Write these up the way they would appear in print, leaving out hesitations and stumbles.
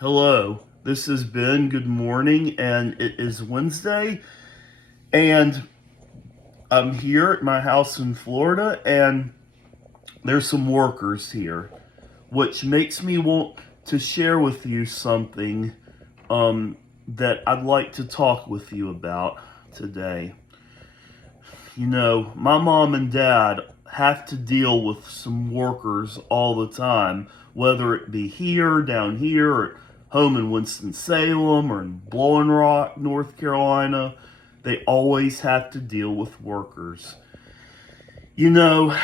Hello, this is Ben. Good morning, and it is Wednesday, and I'm here at my house in Florida, and there's some workers here, which makes me want to share with you something that I'd like to talk with you about today. My mom and dad have to deal with some workers all the time, whether it be here, down here, or home in Winston-Salem, or in Blowing Rock, North Carolina. They always have to deal with workers. You know,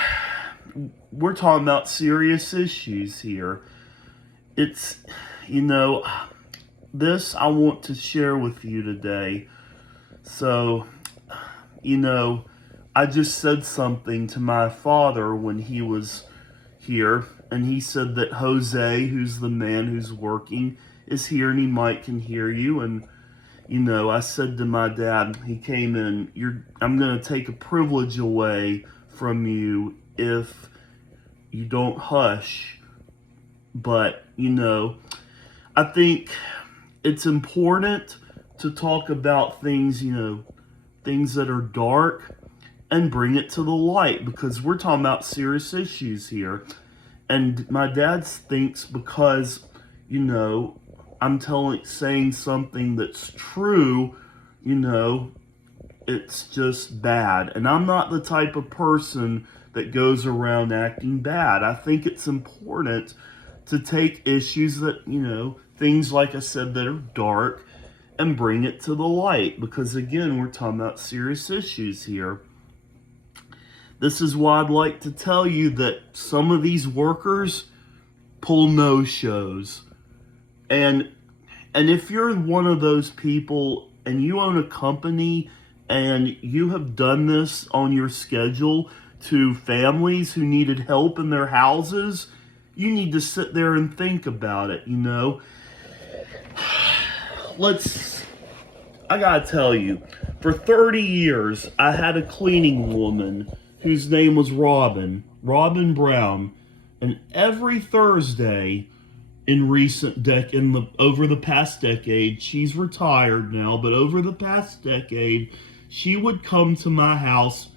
we're talking about serious issues here. It's, you know, this I want to share with you today. So, you know, I just said something to my father when he was here, and he said that Jose, who's the man who's working, is here and he might can hear you. And I said to my dad, he came in, I'm going to take a privilege away from you if you don't hush. But, I think it's important to talk about things, things that are dark, and bring it to the light, because we're talking about serious issues here. And my dad thinks because, I'm saying something that's true, it's just bad. And I'm not the type of person that goes around acting bad. I think it's important to take issues that, things like I said that are dark, and bring it to the light, because again, we're talking about serious issues here. This is why I'd like to tell you that some of these workers pull no-shows. And if you're one of those people and you own a company and you have done this on your schedule to families who needed help in their houses, you need to sit there and think about it, I gotta tell you, for 30 years, I had a cleaning woman whose name was Robin Brown, and every Thursday over the past decade, she's retired now, but over the past decade, she would come to my house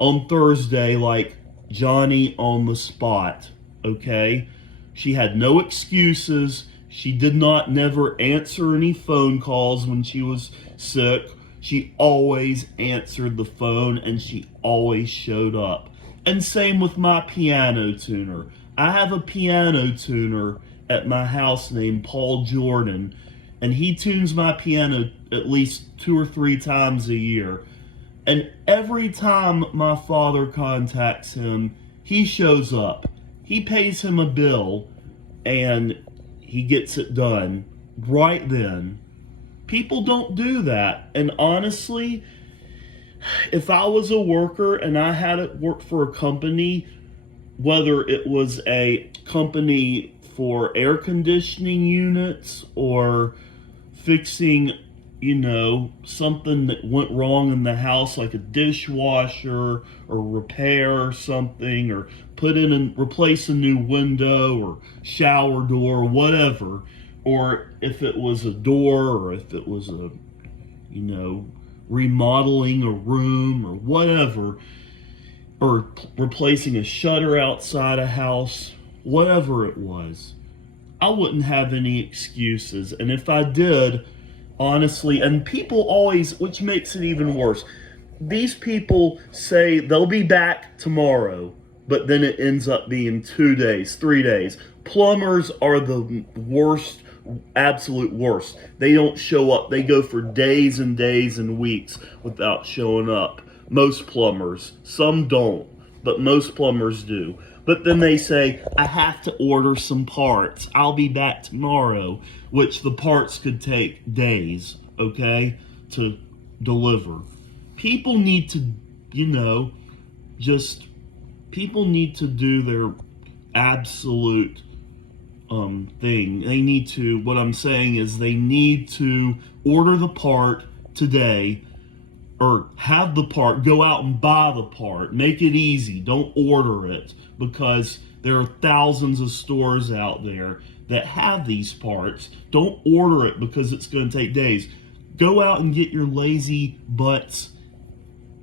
on Thursday like Johnny on the spot, okay? She had no excuses. She did not never answer any phone calls when she was sick. She always answered the phone, and she always showed up. And same with my piano tuner. I have a piano tuner at my house named Paul Jordan, and he tunes my piano at least 2 or 3 times a year. And every time my father contacts him, he shows up. He pays him a bill, and he gets it done right then. People don't do that. And honestly, if I was a worker and I had to work for a company, whether it was a company for air conditioning units or fixing, something that went wrong in the house, like a dishwasher, or repair or something, or replace a new window or shower door, whatever, or if it was a door, or if it was remodeling a room or whatever, or replacing a shutter outside a house, whatever it was, I wouldn't have any excuses. And if I did, honestly, and people always, which makes it even worse, these people say they'll be back tomorrow, but then it ends up being 2 days, 3 days. Plumbers are the worst, absolute worst. They don't show up. They go for days and days and weeks without showing up. Most plumbers. Some don't, but most plumbers do. But then they say, I have to order some parts. I'll be back tomorrow, which the parts could take days, okay, to deliver. People need to, people need to do their absolute thing. They need to, what I'm saying is they need to order the part today, or have the part, go out and buy the part. Make it easy. Don't order it, because there are thousands of stores out there that have these parts. Don't order it because it's going to take days. Go out and get your lazy butts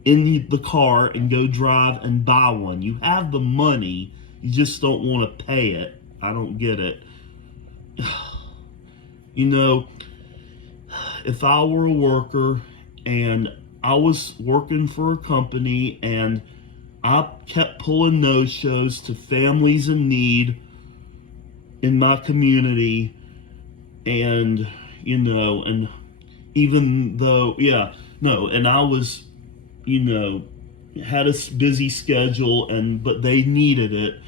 in the car and go drive and buy one. You have the money, you just don't want to pay it. I don't get it. You know, if I were a worker and I was working for a company and I kept pulling no-shows to families in need in my community, and and even though and I was had a busy schedule, but they needed it,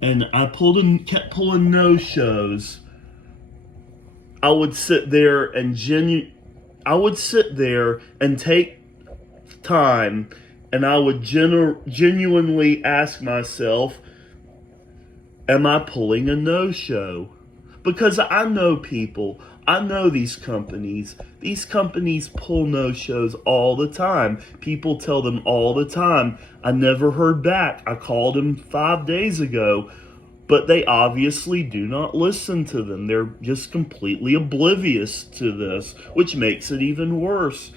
and I kept pulling no-shows. I would sit there and take time, and I would genuinely ask myself, am I pulling a no-show? Because I know people, I know these companies. These companies pull no-shows all the time. People tell them all the time, I never heard back. I called them 5 days ago. But they obviously do not listen to them. They're just completely oblivious to this, which makes it even worse.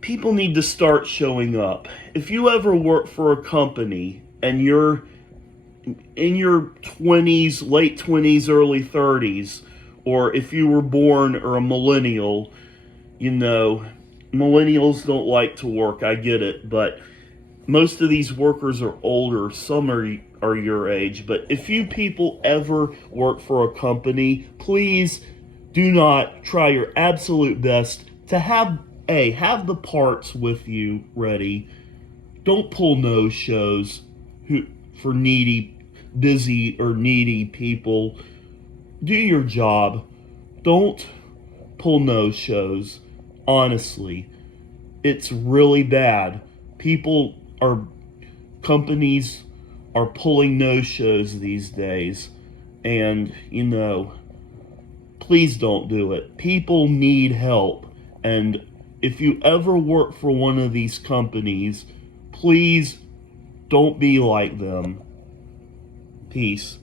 People need to start showing up. If you ever work for a company and you're in your 20s, late 20s, early 30s, or if you were born or a millennial, millennials don't like to work, I get it, but most of these workers are older, some are your age, but if you people ever work for a company, please do not try your absolute best to have the parts with you ready. Don't pull no-shows for busy or needy people. Do your job. Don't pull no-shows. Honestly, it's really bad. Companies are pulling no-shows these days, and please don't do it. People need help, and if you ever work for one of these companies, please don't be like them. Peace.